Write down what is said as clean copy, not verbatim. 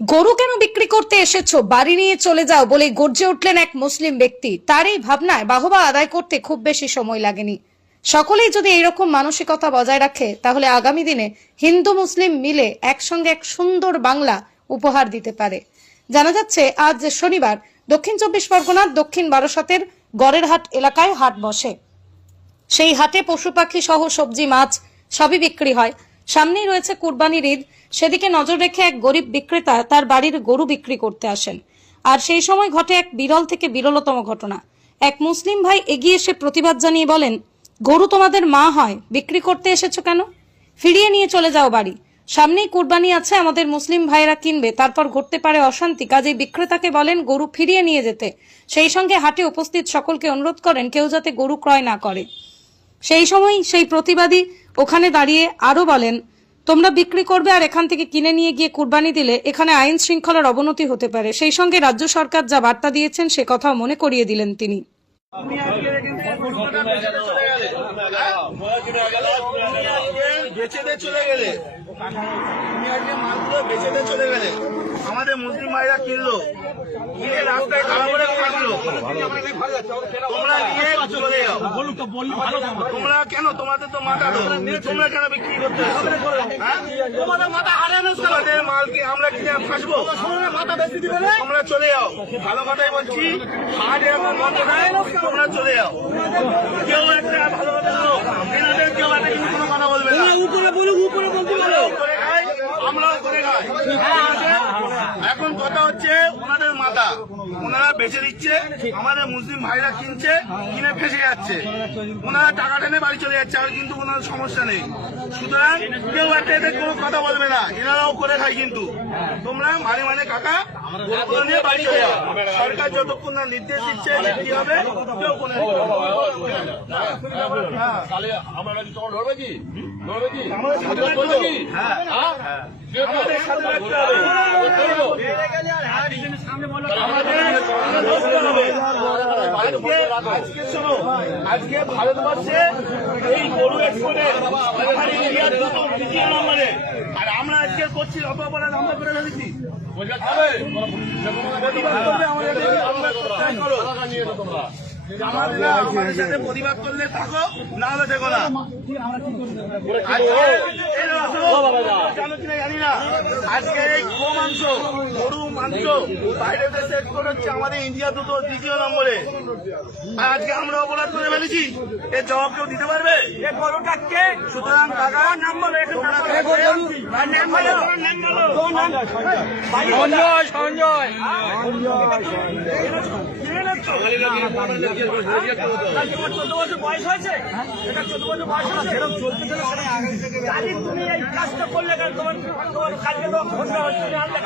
গরু কেন বিক্রি করতে এসেছো, বাড়ি নিয়ে চলে যাও বলে গর্জে উঠলেন এক মুসলিম ব্যক্তি। তার এই ভাবনায় বাহবা আদায় করতে খুব বেশি সময় লাগেনি। সকলেই যদি এইরকম মানসিকতা বজায় রাখে তাহলে আগামী দিনে হিন্দু মুসলিম মিলে একসঙ্গে এক সুন্দর বাংলা উপহার দিতে পারে। জানা যাচ্ছে আজ শনিবার দক্ষিণ 24 পরগনার দক্ষিণ বারাসতের গড়ের হাট এলাকায় হাট বসে। সেই হাটে পশু পাখি সহ সবজি মাছ সবই বিক্রি হয়। সামনেই রয়েছে কুরবানির ঈদ, সেদিকে নজর রেখে এক গরিব বিক্রেতা তার বাড়ির গরু বিক্রি করতে আসেন। আর সেই সময় ঘটে এক বিরল থেকে বিরলতম ঘটনা। এক মুসলিম ভাই এগিয়ে এসে প্রতিবাদ জানিয়ে বলেন, গরু তোমাদের মা হয়, বিক্রি করতে এসেছো কেন? ফিরিয়ে নিয়ে চলে যাও বাড়ি। সামনেই কুরবানি আছে, আমাদের মুসলিম ভাইয়েরা কিনবে, তারপর ঘটতে পারে অশান্তি। কাজেই বিক্রেতাকে বলেন গরু ফিরিয়ে নিয়ে যেতে। সেই সঙ্গে হাটে উপস্থিত সকলকে অনুরোধ করেন কেউ যাতে গরু ক্রয় না করে। সেই সময় সেই প্রতিবাদী ওখানে দাঁড়িয়ে আরো বলেন, তোমরা বিক্রি করবে আর এখান থেকে কিনে নিয়ে গিয়ে কুরবানি দিলে এখানে আইন শৃঙ্খলার অবনতি হতে পারে। সেই সঙ্গে রাজ্য সরকার যা বার্তা দিয়েছেন সে কথাও মনে করিয়ে দিলেন তিনি। আমাদের মুসলিম ভাইরা কিনলো, কিনে রাস্তায় খারাপ করে কাটলো, তোমরা নিয়ে চলে যাও। তোমরা কেন, তোমাদের তো মাথা তো, তোমরা কেন বিক্রি করতে? তোমাদের মালকে আমরা কিনে ফাঁসবো, তোমরা চলে যাও। ভালো কথাই বলছি, হাট এরকম বন্ধ নাই, তোমরা চলে যাও। কেউ একটা ভালো কথা লোক এনাদের কেউ একটা কিন্তু কোনো কথা বলবে না। উপরে বলুক, উপরে বলতে পারো, করে খাই, আমরাও করে খাই। এখন কথা হচ্ছে ওনাদের মাথা ওনারা বেঁচে দিচ্ছে, আমাদের মুসলিম ভাইরা কিনছে, কিনে ফেসে যাচ্ছে, ওনারা টাকা টেনে বাড়ি চলে যাচ্ছে, আর কিন্তু ওনার সমস্যা নেই। সুতরাং কেউ একটা এদের কোনো কথা বলবে না, এনারাও করে খায়। কিন্তু তোমরা মানে কাকা নিয়ে বাড়ি চলে যাও। সরকার যতক্ষণ না নির্দেশ দিচ্ছে কি হবে কেউ কোনো আমাদের সাথে রাখতে হবে। আজকে ভারতবর্ষে এই গরু এক্সপোর্টের ইন্ডিয়ার দ্বিতীয় নম্বরে, আর আমরা আজকে করছি অপরাধ, আমরা করে ফেলেছি। আমাদের সাথে প্রতিবাদ করলে থাকো, না হলে দেখো না। জানো কিনা জানি না, আজকে এই গো মাংস, গরু মাংস বাইরের দেশে এক্সপোর্ট হচ্ছে, আমাদের ইন্ডিয়া দ্বিতীয় নম্বরে। আর আজকে আমরা অপরাধ করে ফেলেছি, এর জবাব কেউ দিতে পারবে? সুতরাং টাকা নাম বলো, সঞ্জয় 14 বছর বয়স হয়েছে, এটা 14 বছর বয়স হয়েছে, এরকম চলতে চলে তুমি এই কাজটা করলে কেন? তোমার কাজকে তো ঘটনা হচ্ছে না, আমরা